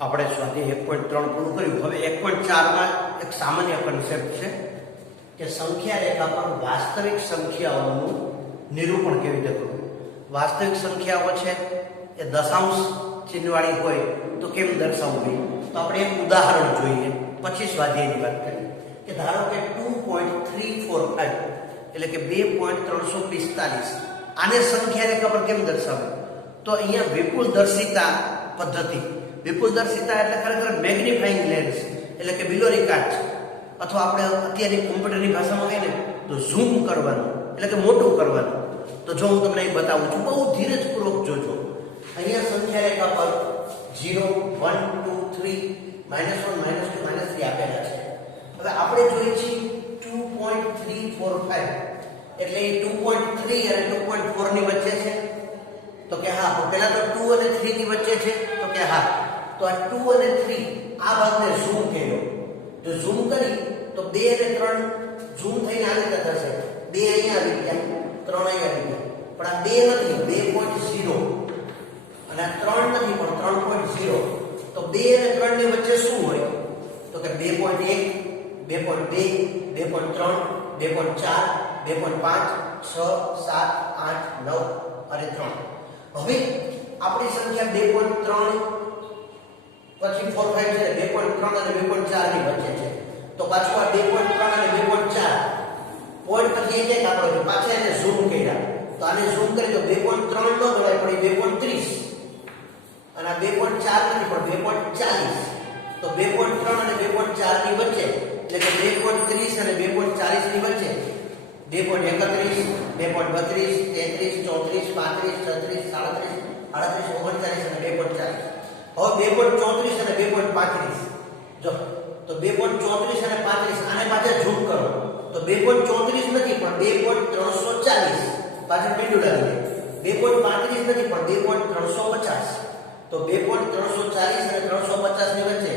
આપણે સ્વાધ્યાય 1.3 પૂરું કર્યું. હવે 1.4 માં એક સામાન્ય કન્સેપ્ટ છે કે સંખ્યા રેખા પર વાસ્તવિક સંખ્યાઓનું નિરૂપણ કેવી રીતે કરવું. વાસ્તવિક સંખ્યાઓ છે એ દશાંશ ચિહ્નવાળી હોય તો કેમ દર્શાવવી. તો આપણે એક ઉદાહરણ જોઈએ પછી સ્વાધ્યાયની વાત કરીએ. કે ધારો કે 2.345 એટલે કે 2.345 આને સંખ્યા રેખા પર કેમ દર્શાવવું. તો અહીંયા વિપુલદર્શિતા પદ્ધતિ. વિપુલદર્શિતા એટલે ખરેખર મેગ્નિફાઇંગ લેન્સ એટલે કે બિલોરી કાચ, અથવા આપણે અત્યારની કોમ્પ્યુટરની ભાષામાં કહીએ ને તો ઝૂમ કરવાનું એટલે કે મોટું કરવાનું. તો જો હું તમને એ બતાવું છું, બહુ ધીરજપૂર્વક જોજો. અહીંયા સંખ્યા રેખા પર 0 1 2 3 -1 -2 -3 આપેલા છે. હવે આપણે જોઈએ છીએ 2.345 એટલે એ 2.3 અને 2.4 ની વચ્ચે છે. તો કે હા. તો પહેલા તો 2 અને 3 ની વચ્ચે છે. તો કે હા. તો આ 2 અને 3 આ ભાગને ઝૂમ કર્યો. જો ઝૂમ કરી તો 2 અને 3 ઝૂમ થઈને આવી રીતે થશે. 2 અહીંયા આવી ગયા, 3 અહીંયા આવી ગયા. પણ આ 2 નથી, 2.0 અને આ 3 નથી પણ 3.0. તો 2 અને 3 ની વચ્ચે શું હોય? તો કે 2.1 2.2 2.3 2.4 2.5 6 7 8 9 અને 3. હવે આપણી સંખ્યા 2.3 પછી 4 5 છે. 2.3 અને 2.4 ની વચ્ચે છે. તો પાછું આ 2.3 અને 2.4 પોઈન્ટ પછી એક એક આપણો પાછા એને ઝૂમ કર્યા. તો આને ઝૂમ કરી તો 2.3 નો ગણાય પડી 2.30 અને આ 2.4 નથી પણ 2.40. તો 2.3 અને 2.4 ની વચ્ચે એટલે કે 2.30 અને 2.40 ની વચ્ચે 2.31 2.32 33 34 35 36 37 38 39 અને 2.40. હવે 2.34 અને 2.35 જો તો 2.34 અને 35 આને પાછા ઝૂમ કરો તો 2.34 નથી પણ 2.340 પાછળ બિંદુ લાગી જાય. 2.35 નથી પણ 2.350. તો 2.340 અને 350 ની વચ્ચે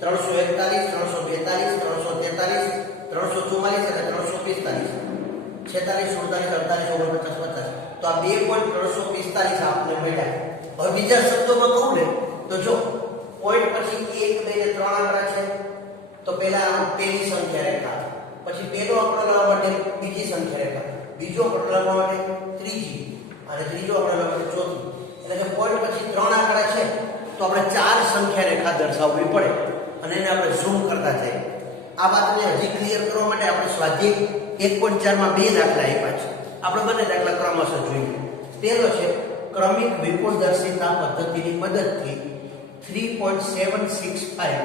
341 342 343 344 અને 345 46 47 48 49 50. તો આ 2.345 આપને મળ્યા. હવે બીજા શબ્દોમાં કહું ને તો જો પોઈન્ટ પછી 1 2 ને 3 આંકડા છે. તો પહેલા પહેલી સંખ્યા રેખા, પછી પહેલો આંકડો લાવવા માટે બીજી સંખ્યા રેખા, બીજો આંકડો લાવવા માટે ત્રીજી અને ત્રીજો આંકડો લાવવા માટે ચોથી. એટલે કે પોઈન્ટ પછી 3 આંકડા છે તો આપણે 4 સંખ્યા રેખા દર્શાવવી પડે અને એને આપણે ઝૂમ કરતા જઈએ. આ વાતને હજી ક્લિયર કરવા માટે આપણે સ્વાધ્યાય 1.4 માં બે દાખલા આપ્યા છે. આપણે બંને દાખલા ક્રમશઃ જોઈએ. પહેલો છે ક્રમિક વિપુલદર્શિતા પદ્ધતિની મદદથી 3.765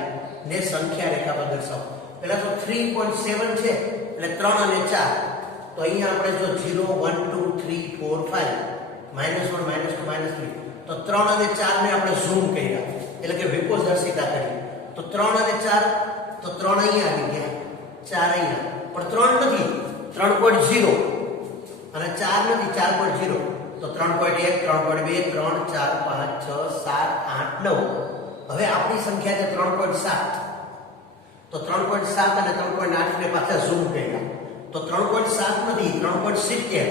ને સંખ્યા રેખા પર દર્શાવો. પહેલા તો 3.7 છે એટલે 3 અને 4. તો અહીંયા આપણે જો 0 1 2 3 4 5 -1 -2 -3 તો 3 અને 4 ને આપણે ઝૂમ કર્યા એટલે કે વિપુલદર્શિતા કરી. તો 3 અને 4 તો 3 અહીંયા આવી ગયા, 4 અહીંયા પણ 3 નથી 3.0 અને 4 નથી 4.0. તો 3.1 3.2 3 4 5 6 7 8 9. હવે આપણી સંખ્યા છે 3.7. તો 3.7 અને 3.8 ને પાછા ઝૂમ કર્યા. તો 3.7 નથી 3.70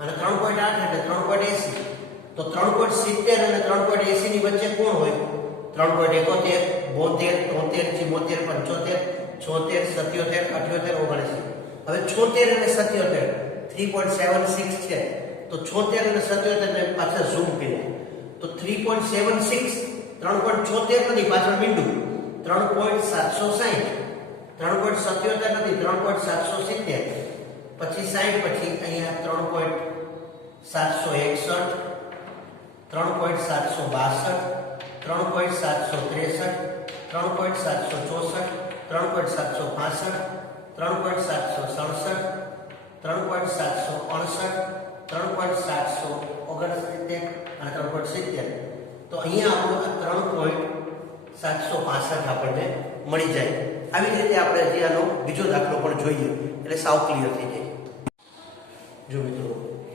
અને 3.8 એટલે 3.80. તો 3.70 અને 3.80 ની વચ્ચે કોણ હોય? 3.71 72 73 74 75 76 77 78 79. હવે 76 અને 77 3.76 છે. તો 76 અને 77 ને પાછા ઝૂમ કર્યા. તો 3.76 3.76 નથી પાછળ બિંદુ 3.760 3.77 નથી 3.770 પછી 60 પછી અહીંયા 3.761 3.762 3.763 3.764 3.765 3.767 3.768 3.769 અને 3.70. તો અહીંયા આપણું 3.765 આપણને મળી જાય. આવી રીતે આપણે જે આનો બીજો દાખલો પણ જોઈએ એટલે સાવ ક્લિયર થઈ જાય. જો મિત્રો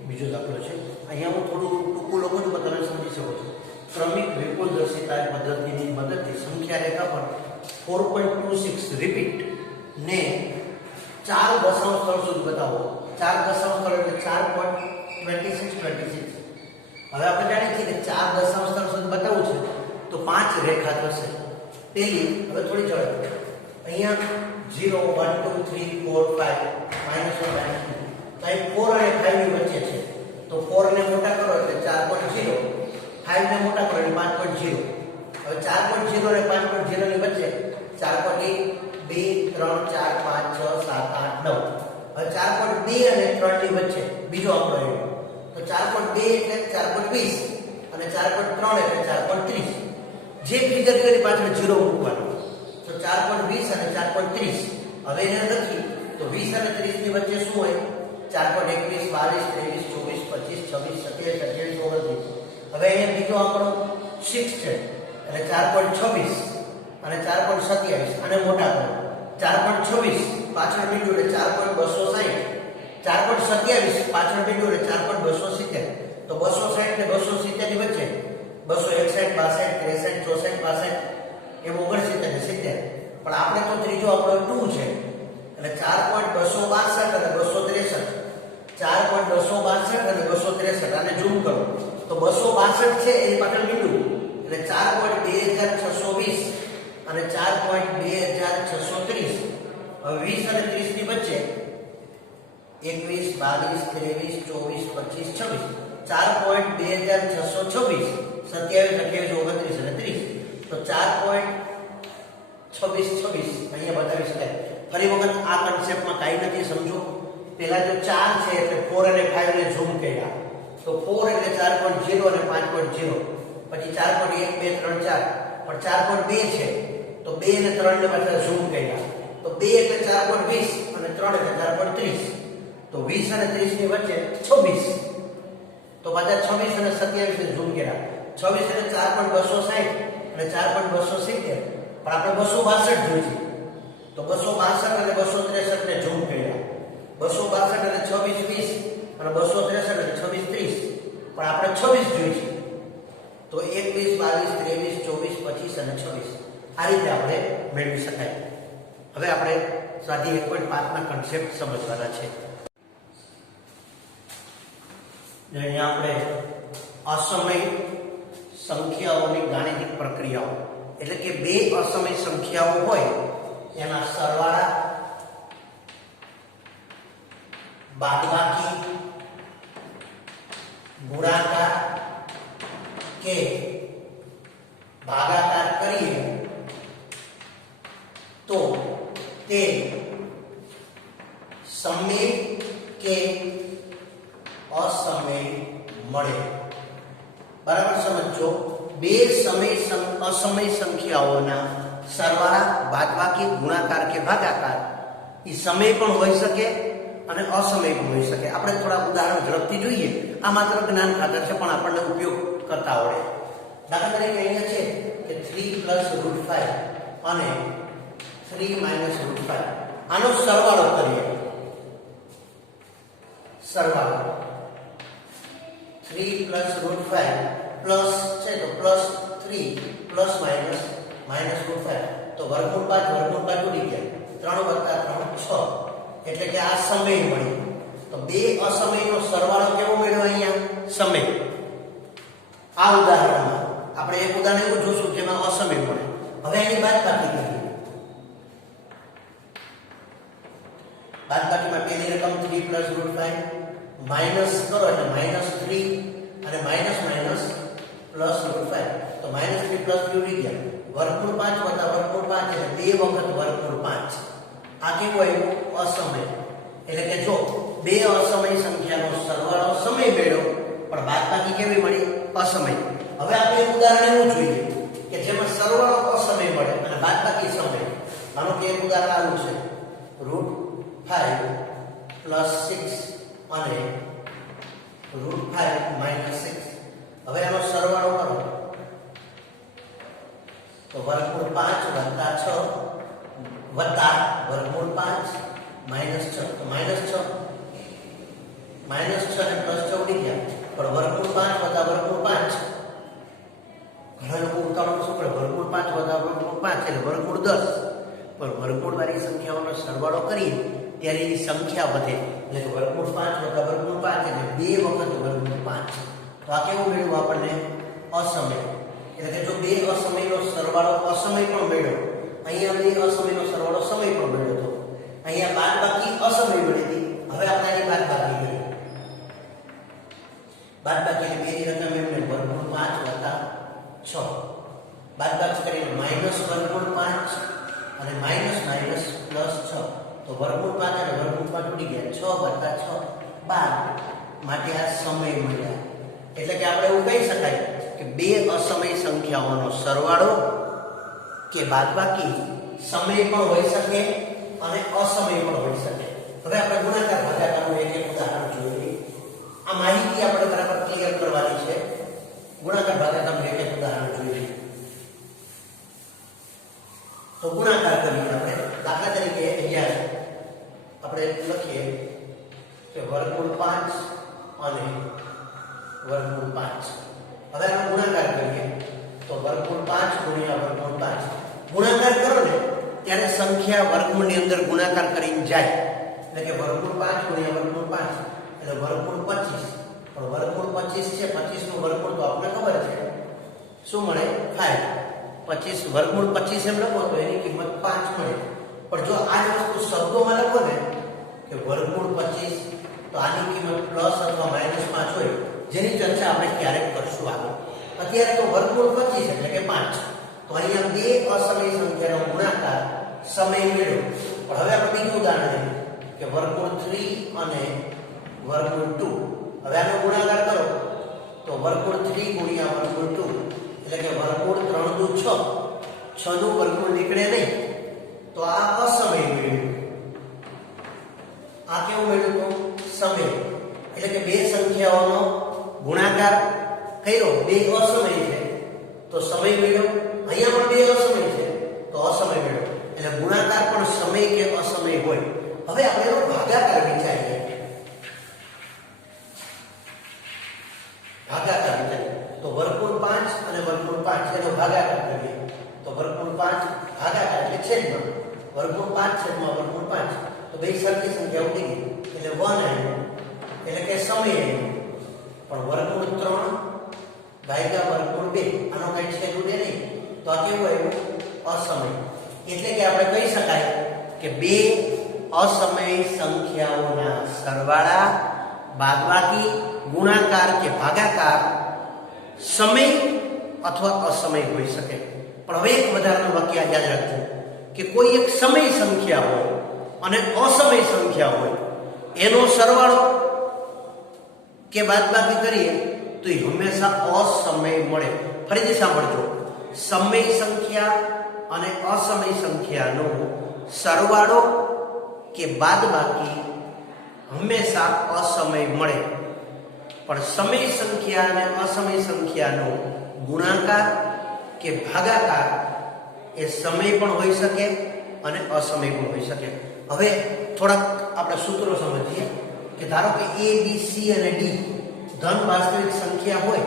બીજો દાખલો છે. અહીંયા હું થોડું ટૂંકું લખું છું પણ તમે સમજી શકો છો. ક્રમિક વિપુલદર્શિતા પદ્ધતિની મદદથી સંખ્યા રેખા પર 4.26 રિપીટ ને 4 દશાંશ સ્થળ સુધી બતાવો. 4 દશાંશ સ્થળ એટલે 4.26 26. હવે આપણે જાણીએ છીએ કે 4 દશાંશ સ્થળ સુધી બતાવવું છે તો 5 રેખા થશે. પહેલી હવે થોડી ઝડપ. અહીંયા 0 1 2 3 4 5 -1 તો અહીં 4 અને 5 ની વચ્ચે છે. તો 4 ને મોટા કરો એટલે 4.0, 5 ને મોટા કરો એટલે 5.0. હવે 4.0 અને 5.0 ની વચ્ચે 4.1 2 3 4 5 6 7 8 9. હવે 4.2 અને 3 ની વચ્ચે બીજો આંકડો આવ્યો. તો 4.2 એટલે 4.20 અને 4.3 એટલે 4.30. જે ફિગર કરી પાછળ 0 મૂકવાનો. તો 4.20 અને 4.30. હવે એને લખી તો 20 અને 30 ની વચ્ચે શું હોય? 4.21 22 23 24 25 26 27 28 29. હવે અહીંયા બીજો આંકડો 6 છે એટલે 4.26 અને 4.27. આને મોટા કરો. 4.26 પાછળ બીજું એટલે 4.260. 4.27 પાછળ બીજું એટલે 4.270. તો 260 ને 270 ની વચ્ચે 261 62 63 64 65 એમ 69 અને 70. પણ આપણે તો ત્રીજો આંકડો 2 છે એટલે 4.262 અને 263. 4.262 અને 263. આને ઝૂમ કરો તો 262 છે એની પાછળ બીજું એટલે 4.2620 અને 4.2630. હવે 20 અને 30 ની વચ્ચે 21 22 23 24 25 26. 4.2626 27 28 29 અને 30. તો 4.2626 અહીંયા બતાવી શકાય. ફરી વખત આ કન્સેપ્ટમાં કાંઈ નથી, સમજો. પહેલા જો 4 છે એટલે 4 અને 5 ને ઝૂમ કર્યા. તો 4 એટલે 4.0 અને 5.0. પછી 4.1 2 3 4. પણ 4.2 છે તો 2 અને 3 ને પાછા ઝૂમ કર્યા. તો 2 એટલે 4.20 અને 3 એટલે 4.30. તો 20 અને 30 ની વચ્ચે 26. તો પાછા 26 અને 27 ને ઝૂમ કર્યા. 26 એટલે 4.260 અને 4.270. પણ આપણે 262 જોઈએ. તો 262 અને 263 ને ઝૂમ કર્યા. 262 અને 26 20 અને 263 અને 26 30. પણ આપણે 26 જોઈએ. તો 21 22 23 24 25 અને 26. આ રીતે આપણે મેળવી શકાય. હવે આપણે સ્વાધ્યાય 1.5 ના કન્સેપ્ટ સમજવાના છે. અહીંયા આપણે અસમય સંખ્યાઓની ગાણિતિક પ્રક્રિયાઓ એટલે કે બે અસમય સંખ્યાઓ હોય એના સરવાળા, બાદબાકી, ગુણાકાર કે ભાગાકાર કરીએ તો તે સમય કે અસમય મળે. બરાબર સમજો. બે અસમય સંખ્યાઓના સરવાળા, બાદબાકી, ગુણાકાર કે ભાગાકાર એ સમય પણ હોઈ શકે અને અસમય પણ હોઈ શકે. આપણે થોડા ઉદાહરણ ઝડપથી જોઈએ. આ માત્ર જ્ઞાન ખાતર છે પણ આપણને ઉપયોગ કરતા આવડે. દાખલા તરીકે અહીંયા છે કે 3 + √5 અને 3 - √5. આનો સરવાળો કરીએ. સરવાળો 3 + √5 પ્લસ છે તો +3 પ્લસ માઇનસ √5. તો વર્ગમૂળ 5 ઉડી ગયા. 3 + 3 6. એટલે કે આ સમય મળ્યો. તો બે અસમયનો સરવાળો કેવો મળ્યો? અહીંયા સમય. આ ઉદાહરણમાં આપણે એક ઉદાહરણ એવું જોશું જેમાં અસમય મળે. હવે એની બાદબાકી કરીએ. બાદબાકીમાં પહેલી રકમ 3 + √5 માઈનસ કરો એટલે -3 અને માઈનસ +√5. તો -3 + 3 ઉડી ગયા. વર્ગમૂળ 5 વત્તા વર્ગમૂળ 5 એટલે 2 વખત વર્ગમૂળ 5. આ કેવું આવ્યું? અસમય. એટલે કે જો બે અસમય સંખ્યાનો સરવાળો સમય મેળવ્યો પણ બાદબાકી કેવી મળી? અસમય. હવે આપણે એક ઉદાહરણ એવું જોઈએ કે જેમાં સરવાળો અસમય મળે અને બાદબાકી સમય. માનો કે એક ઉદાહરણ આવું છે √5 + 6 અને √5 - 6. હવે આનો સરવાળો કરો તો વર્ગમૂળ 5 વત્તા 6 વત્તા વર્ગમૂળ 5 -6. તો -6 અને +6 ઉડી ગયા. પણ વર્ગમૂળ 5 વત્તા વર્ગમૂળ 5 ઘણા લોકો ઉતાવળ શું કરે? વર્ગમૂળ 5 વત્તા વર્ગમૂળ 5 એટલે વર્ગમૂળ 10. પણ વર્ગમૂળ વાળી સંખ્યાઓનો સરવાળો કરીએ ત્યારે એની સંખ્યા વધે. એટલે કે વર્ગમૂળ 5 વત્તા વર્ગમૂળ 5 એટલે 2 વખત વર્ગમૂળ 5. તો આ કેવું મળ્યું આપણને? અસમય. એટલે કે જો બે અસમયનો સરવાળો અસમય પણ મળ્યો, અહીંયા બે અસમયનો સરવાળો સમય પણ મળ્યો હતો, અહીંયા બાદબાકી અસમય મળી હતી, હવે આપણે આની બાદબાકી કરીએ. બાદબાકી બે ની રકમ એમને વર્ગમૂળ 5 વત્તા 6 બાદબાકી કરીને માઈનસ વર્ગમૂળ 5 અને માઈનસ માઈનસ પ્લસ 6 તો વર્ગમૂળ 5 અને વર્ગમૂળ 5 ઉડી ગયા 6 વત્તા 6 12 માટે આ સમય મળ્યા. એટલે કે આપણે એવું કહી શકાય કે બે અસમય સંખ્યાઓનો સરવાળો કે બાદબાકી સમય પણ હોઈ શકે અને અસમય પણ હોઈ શકે. હવે આપણે ગુણાકાર ભાગાકારનું એક એક ઉદાહરણ જોઈએ. આ માહિતી આપણે બરાબર ક્લિયર કરવાની છે. ગુણાકાર ભાગાકારનું એક એક ઉદાહરણ જોઈએ. તો ગુણાકાર કરીએ આપણે. દાખલા તરીકે અહીંયા આપણે લખીએ કે વર્ગમૂળ 5 અને વર્ગમૂળ 5. હવે આનો ગુણાકાર કરીએ તો વર્ગમૂળ 5 ગુણ્યા વર્ગમૂળ 5. ગુણાકાર કરો ને ત્યારે સંખ્યા વર્ગમૂળની અંદર ગુણાકાર કરીને જાય. એટલે કે વર્ગમૂળ 5 ગુણ્યા વર્ગમૂળ 5 એટલે વર્ગમૂળ 25. પણ વર્ગમૂળ 25 છે, 25 નું વર્ગમૂળ તો આપણને ખબર છે શું મળે 5. 25 વર્ગમૂળ 25 એમ લખો તો એની કિંમત 5 મળે. પણ જો આ જ વસ્તુ શબ્દોમાં લખો ને કે વર્ગમૂળ 25 તો આની કિંમત પ્લસ અથવા માઈનસ 5 હોય, જેની ચર્ચા આપણે ક્યારેક કરશું આગળ. અત્યારે તો વર્ગમૂળ 25 એટલે કે 5. તો અહીંયા બે અસમય સંખ્યાનો ગુણાકાર સમય મેળવ્યો. પણ હવે આપણે બીજું ઉદાહરણ લઈએ કે વર્ગમૂળ 3 અને વર્ગમૂળ 2. હવે આનો ગુણાકાર કરો તો વર્ગમૂળ 3 ગુણ્યા વર્ગમૂળ 2 એટલે કે વર્ગમૂળ 3 દુ 6. 6 નું વર્ગમૂળ નીકળે નહીં તો આ અસમય મેળવ્યું. આ કેવું મેળવ્યું તો સમય. એટલે કે બે સંખ્યાઓનો ગુણાકાર કર્યો, બે અસમય છે તો સમય મેળવ્યો. અહીંયા પણ બે અસમય છે તો અસમય મેળવ્યો. એટલે ગુણાકાર પણ સમય કે અસમય હોય. હવે આપણે એનો ભાગાકાર વિચારીએ. ભાગાકાર વિચારીએ તો વર્ગમૂળ 5 અને વર્ગમૂળ 5 એનો ભાગાકાર કરીએ તો વર્ગમૂળ 5 ભાગાકાર એટલે છેદમાં વર્ગમૂળ 5 છેદમાં વર્ગમૂળ 5 તો બે સરખી સંખ્યા ઉડી ગઈ એટલે 1 આવ્યો એટલે કે સમય આવ્યો. પણ વર્ગમૂળ 3 ભાગ્યા વર્ગમૂળ 2 આનો કઈ છેદ ઉડે નહીં તો આ કેવું આવ્યું અસમય. એટલે કે આપણે કહી શકાય કે બે અસમય સંખ્યાઓના સરવાળા બાદબાકી ગુણાકાર કે ભાગાકાર સમય અથવા અસમય હોઈ શકે. પણ હવે એક વધારાનું વાક્ય યાદ રાખજો કે કોઈ એક સમય સંખ્યા હોય અને અસમય સંખ્યા હોય, એનો સરવાળો કે બાદબાકી કરીએ તો એ હંમેશા અસમય મળે. ફરીથી સાંભળજો, સમય સંખ્યા અને અસમય સંખ્યાનો સરવાળો કે બાદબાકી હંમેશા અસમય મળે. પણ સમય સંખ્યા અને અસમય સંખ્યાનો ગુણાકાર કે ભાગાકાર એ સમય પણ હોઈ શકે અને અસમય પણ હોઈ શકે. હવે થોડાક આપણે સૂત્રો સમજીએ કે ધારો કે a b c અને d ધન વાસ્તવિક સંખ્યા હોય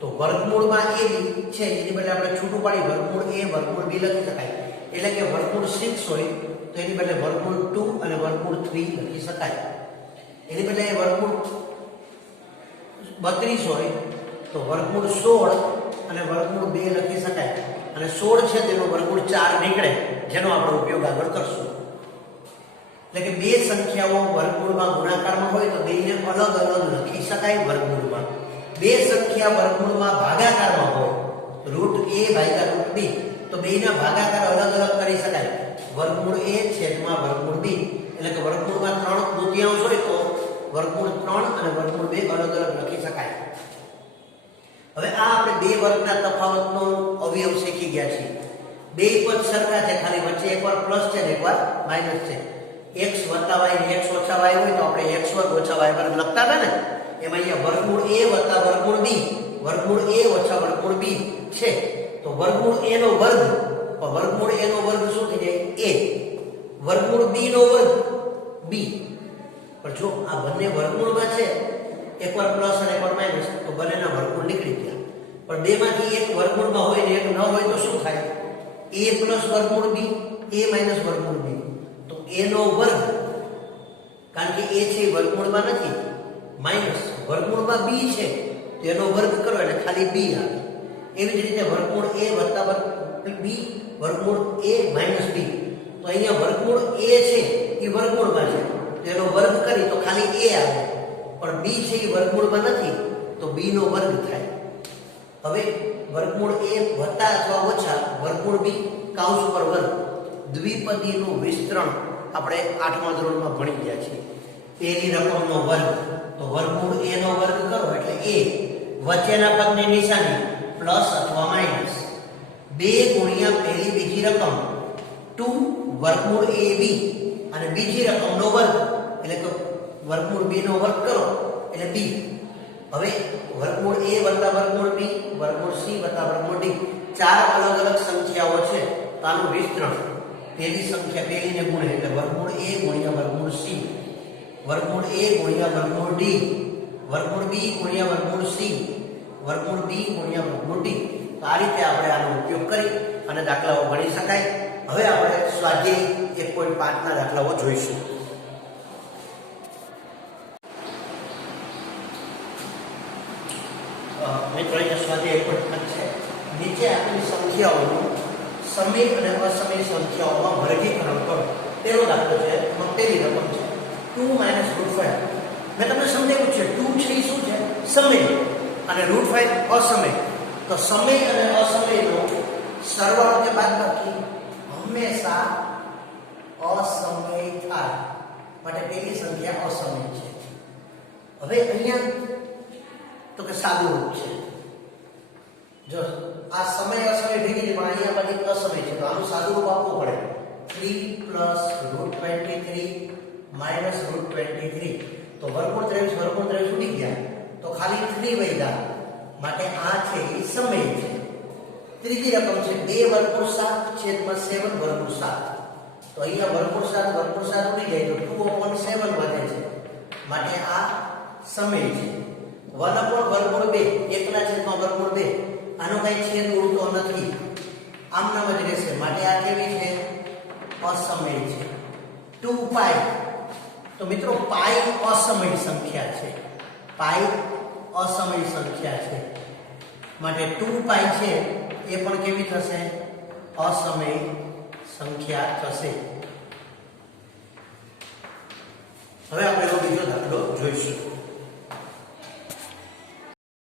તો વર્ગમૂળમાં a b છે એની બદલે આપણે છૂટું પાડી વર્ગમૂળ a વર્ગમૂળ b લખી શકાય. એટલે કે વર્ગમૂળ 6 હોય તો એની બદલે વર્ગમૂળ 2 અને વર્ગમૂળ 3 લખી શકાય. એની બદલે વર્ગમૂળ 32 હોય તો વર્ગમૂળ 16 અને વર્ગમૂળ 2 લખી શકાય. અને 16 છે તેનો વર્ગમૂળ 4 નીકળે, જેનો આપણે ઉપયોગ આગળ કરશું. એટલે કે બે સંખ્યાઓ વર્ગમૂળમાં ગુણાકારમાં હોય તો બેને અલગ અલગ લખી શકાય વર્ગમૂળમાં. બે સંખ્યા વર્ગમૂળમાં ભાગાકારમાં હોય રૂટ a ભાગ્યા રૂટ b તો બેના ભાગાકાર અલગ અલગ કરી શકાય. વર્ગમૂળ a છેદમાં વર્ગમૂળ b એટલે કે વર્ગમૂળમાં 3/4 હોય તો વર્ગમૂળ 3 અને વર્ગમૂળ 2 અલગ અલગ લખી શકાય. હવે આ આપણે બે વર્ગના તફાવતનો અવયવ શીખી ગયા છીએ. બે પદ સરખા છે, ખાલી વચ્ચે એકવાર પ્લસ છે ને એકવાર માઈનસ છે. x + y ને x - y હોય તો આપણે x² - y વર્ગ લખતા હતા ને, એમાં અહીંયા વર્ગમૂળ a + વર્ગમૂળ b, વર્ગમૂળ a - વર્ગમૂળ b છે તો વર્ગમૂળ a નો વર્ગ, વર્ગમૂળ a નો વર્ગ શું થઈ જાય a, વર્ગમૂળ b નો વર્ગ b. પણ જો આ બંને વર્ગમૂળમાં છે, એકવાર પ્લસ અને એકવાર માઈનસ તો બંનેના વર્ગમૂળ નીકળી ગયા. પણ બેમાંથી એક વર્ગમૂળમાં હોય ને એક ન હોય તો શું થાય a + વર્ગમૂળ b, a - વર્ગમૂળ b તો a નો વર્ગ, કારણ કે a છે વર્ગમૂળમાં નથી, માઈનસ વર્ગમૂળમાં b છે તો એનો વર્ગ કરો એટલે ખાલી b આવે. એવી જ રીતે વર્ગમૂળ a વત્તા વર્ગમૂળ b વર્ગમૂળ a માઇનસ b. તો અહીંયા વર્ગમૂળ a છે એ વર્ગમૂળમાં છે, તો એનો વર્ગ કરી તો ખાલી a આવે, પણ b છે એ વર્ગમૂળમાં નથી તો b નો વર્ગ થાય. હવે વર્ગમૂળ a વત્તા અથવા ઓછા વર્ગમૂળ b કૌંસ પર વર્ગ દ્વિપદીનું વિસ્તરણ આપણે 8મા ધોરણમાં ભણી ગયા છીએ. પેલી રકમનો વર્ગ તો વર્ગમૂળ a નો વર્ગ કરો એટલે a, વચ્ચેના પદની નિશાની પ્લસ અથવા માઈનસ 2 ગુણ્યા પેલી બીજી રકમ 2 વર્ગમૂળ ab અને બીજી રકમનો વર્ગ એટલે કે વર્ગમૂળ b નો વર્ગ કરો એટલે b. હવે વર્ગમૂળ a વત્તા વર્ગમૂળ b વર્ગમૂળ c વત્તા વર્ગમૂળ d ચાર અલગ અલગ સંખ્યાઓ છે, તો આનું વિસ્તરણ પહેલી સંખ્યા પહેલીને ગુણે એટલે વર્ગમૂળ a ગુણ્યા વર્ગમૂળ c, વર્ગમૂળ a ગુણ્યા વર્ગમૂળ d, વર્ગમૂળ b ગુણ્યા વર્ગમૂળ c, વર્ગમૂળ b ગુણ્યા વર્ગમૂળ d. તો આ રીતે આપણે આનો ઉપયોગ કરી અને દાખલાઓ ગણી શકાય. હવે આપણે સ્વાધ્યાય 1.5 ના દાખલાઓ જોઈશું. મિત્રો અહીંયા સ્વાધ્યાય 1.5 છે. નીચે આપેલી સંખ્યાઓનું સમય અને અસમય સંખ્યાઓમાં વર્ગીકરણ કરો. પહેલો દાખલો છે, એમાં પહેલી રકમ છે 2 - √5. મેં તમને સમજાવ્યું છે 2 છે એ શું છે? સમય, અને √5 અસમય. તો સમય અને અસમયનો સરવાળો કે બાદબાકી હંમેશા અસમય થાય, માટે પહેલી સંખ્યા અસમય છે. હવે અહીંયા તો કે સાદું રૂપ છે. જો આ સમય અસમય ભેગી છે, પણ અહીંયા બધી અસમય છે, તો આનું સાદું રૂપ આપવું પડે. 3 + √23 - √23. તો વર્ગમૂળ 23 ઉડી ગયા, તો ખાલી 3 વધ્યા, માટે આ છે એ સમય છે. ત્રીજી રકમ છે 2 વર્ગમૂળ 7 છેદમાં 7 વર્ગમૂળ 7. તો અહીંયા વર્ગમૂળ 7 ઉડી જાય તો 2/7 વધે છે, માટે આ સમય છે. 1/√2 એકના છેદમાં વર્ગમૂળ 2, આનો કઈ છેદ ઉડતો નથી, આમ નામ જ રહેશે, માટે આ કેવી છે? અસમય છે. 2π. તો મિત્રો પાઈ અસમય સંખ્યા છે, પાઈ અસમય સંખ્યા છે, માટે 2π છે એ પણ કેવી થશે? અસમય સંખ્યા થશે. હવે આપણે બીજો દાખલો જોઈશું.